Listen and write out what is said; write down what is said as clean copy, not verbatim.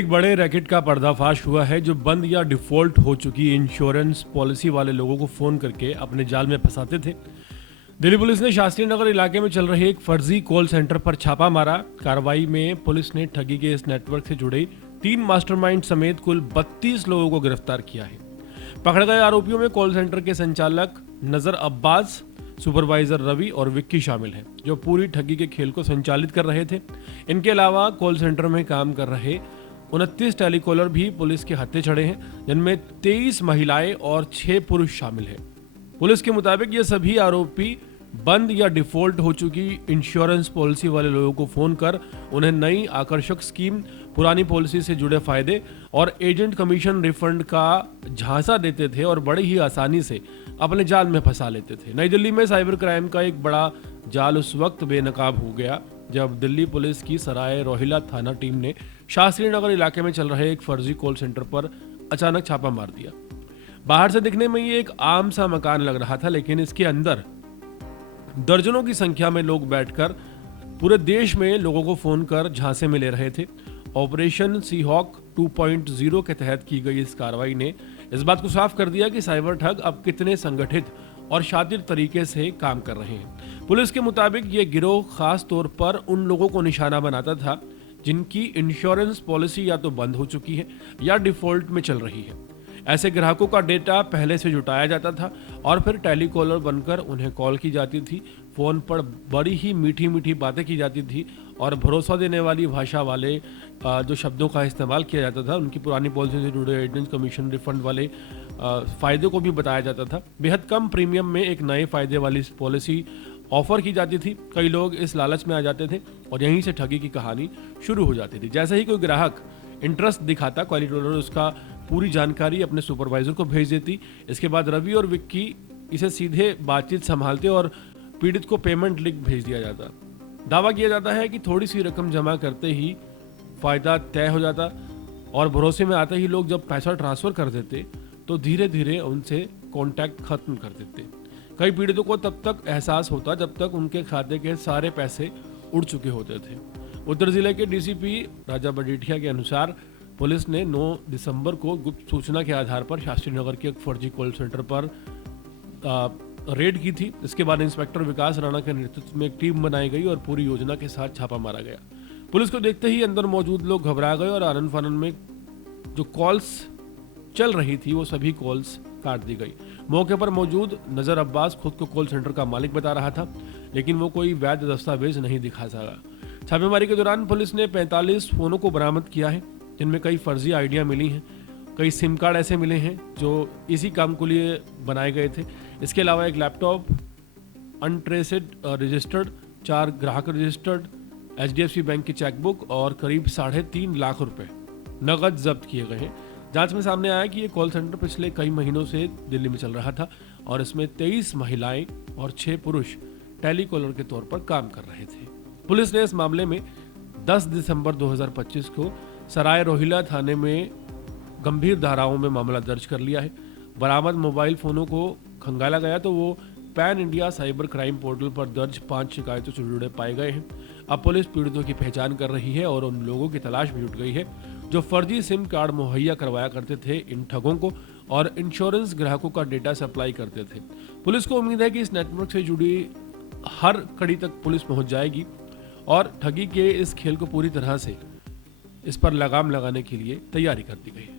एक बड़े रैकेट का पर्दाफाश हुआ है जो बंद या डिफॉल्ट हो चुकी इंश्योरेंस पॉलिसी वाले लोगों को फोन करके अपने जाल में फंसाते थे। दिल्ली पुलिस ने शास्त्री नगर इलाके में चल रहे एक फर्जी कॉल सेंटर पर छापा मारा। कार्रवाई में पुलिस ने ठगी के इस नेटवर्क से जुड़े 3 मास्टरमाइंड समेत कुल 32 लोगों को गिरफ्तार किया है। पकड़े गए आरोपियों में कॉल सेंटर के संचालक नजर अब्बास, सुपरवाइजर रवि और विक्की शामिल हैं, जो पूरी ठगी के खेल को संचालित कर रहे थे। इनके अलावा कॉल सेंटर में काम कर रहे 29 टेलीकॉलर भी पुलिस के हत्थे चढ़े हैं, जिनमें 23 महिलाएं और 6 पुरुष शामिल हैं। पुलिस के मुताबिक ये सभी आरोपी बंद या डिफॉल्ट हो चुकी इंश्योरेंस पॉलिसी वाले लोगों को फोन कर उन्हें नई आकर्षक स्कीम, पुरानी पॉलिसी से जुड़े फायदे और एजेंट कमीशन रिफंड का झांसा देते थे और बड़ी ही आसानी से अपने जाल में फंसा लेते थे। नई दिल्ली में साइबर क्राइम का एक बड़ा जाल उस वक्त बेनकाब हो गया जब दिल्ली पुलिस की सराय रोहिला थाना टीम ने शास्त्री नगर इलाके में चल रहे एक फर्जी कॉल सेंटर पर अचानक छापा मार दिया। बाहर से दिखने में ये एक आम सा मकान लग रहा था, लेकिन इसके अंदर दर्जनों की संख्या में लोग बैठकर पूरे देश में लोगों को फोन कर झांसे में ले रहे थे। ऑपरेशन सीहॉक 2.0 के तहत की गई इस कार्रवाई ने इस बात को साफ कर दिया कि साइबर ठग अब कितने संगठित और शातिर तरीके से काम कर रहे हैं। पुलिस के मुताबिक ये गिरोह खास तौर पर उन लोगों को निशाना बनाता था जिनकी इंश्योरेंस पॉलिसी या तो बंद हो चुकी है या डिफॉल्ट में चल रही है। ऐसे ग्राहकों का डेटा पहले से जुटाया जाता था और फिर टेलीकॉलर बनकर उन्हें कॉल की जाती थी। फ़ोन पर बड़ी ही मीठी मीठी बातें की जाती थी और भरोसा देने वाली भाषा वाले जो शब्दों का इस्तेमाल किया जाता था, उनकी पुरानी पॉलिसी से जुड़े एजेंट कमीशन रिफंड वाले फ़ायदे को भी बताया जाता था। बेहद कम प्रीमियम में एक नए फ़ायदे वाली पॉलिसी ऑफर की जाती थी। कई लोग इस लालच में आ जाते थे और यहीं से ठगी की कहानी शुरू हो जाती थी। जैसे ही कोई ग्राहक इंटरेस्ट दिखाता, टेलीकॉलर उसका पूरी जानकारी अपने सुपरवाइजर को भेज देती। इसके बाद रवि और विक्की इसे सीधे बातचीत संभालते और पीड़ित को पेमेंट लिंक भेज दिया जाता। दावा किया जाता है कि थोड़ी सी रकम जमा करते ही फ़ायदा तय हो जाता और भरोसे में आते ही लोग जब पैसा ट्रांसफ़र कर देते तो धीरे धीरे उनसे कॉन्टैक्ट खत्म कर देते। कई पीड़ितों को तब तक एहसास होता जब तक उनके खाते के सारे पैसे उड़ चुके होते थे। उत्तर जिले के डीसीपी राजा बडीठिया के अनुसार पुलिस ने 9 दिसंबर को गुप्त सूचना के आधार पर शास्त्री नगर के एक फर्जी कॉल सेंटर पर रेड की थी। इसके बाद इंस्पेक्टर विकास राणा के नेतृत्व में एक टीम बनाई गई और पूरी योजना के साथ छापा मारा गया। पुलिस को देखते ही अंदर मौजूद लोग घबरा गए और आनन फानन में जो कॉल्स चल रही थी वो सभी कॉल्स काट दी गई। मौके पर मौजूद नजर अब्बास खुद को कॉल सेंटर का मालिक बता रहा था, लेकिन वो कोई वैध दस्तावेज नहीं दिखा सका। छापेमारी के दौरान पुलिस ने 45 फोनों को बरामद किया है, जिनमें कई फर्जी आइडिया मिली हैं। कई सिम कार्ड ऐसे मिले हैं जो इसी काम के लिए बनाए गए थे। इसके अलावा एक लैपटॉप, अनट्रेसेड रजिस्टर्ड, 4 ग्राहक रजिस्टर्ड, HDFC बैंक की चेकबुक और करीब 3.5 लाख रुपए नगद जब्त किए गए हैं। जांच में सामने आया कि ये कॉल सेंटर पिछले कई महीनों से दिल्ली में चल रहा था और इसमें 23 महिलाएं और 6 पुरुष टेलीकॉलर के तौर पर काम कर रहे थे। पुलिस ने इस मामले में 10 दिसंबर 2025 को सराय रोहिला थाने में गंभीर धाराओं में मामला दर्ज कर लिया है। बरामद मोबाइल फोनों को खंगाला गया तो वो pan India cyber crime portal पर दर्ज 5 शिकायतों से जुड़े पाए गए हैं। अब पुलिस पीड़ितों की पहचान कर रही है और उन लोगों की तलाश भी जुट गई है जो फर्जी सिम कार्ड मुहैया करवाया करते थे इन ठगों को और इंश्योरेंस ग्राहकों का डेटा सप्लाई करते थे। पुलिस को उम्मीद है कि इस नेटवर्क से जुड़ी हर कड़ी तक पुलिस पहुंच जाएगी और ठगी के इस खेल को पूरी तरह से इस पर लगाम लगाने के लिए तैयारी कर दी गई है।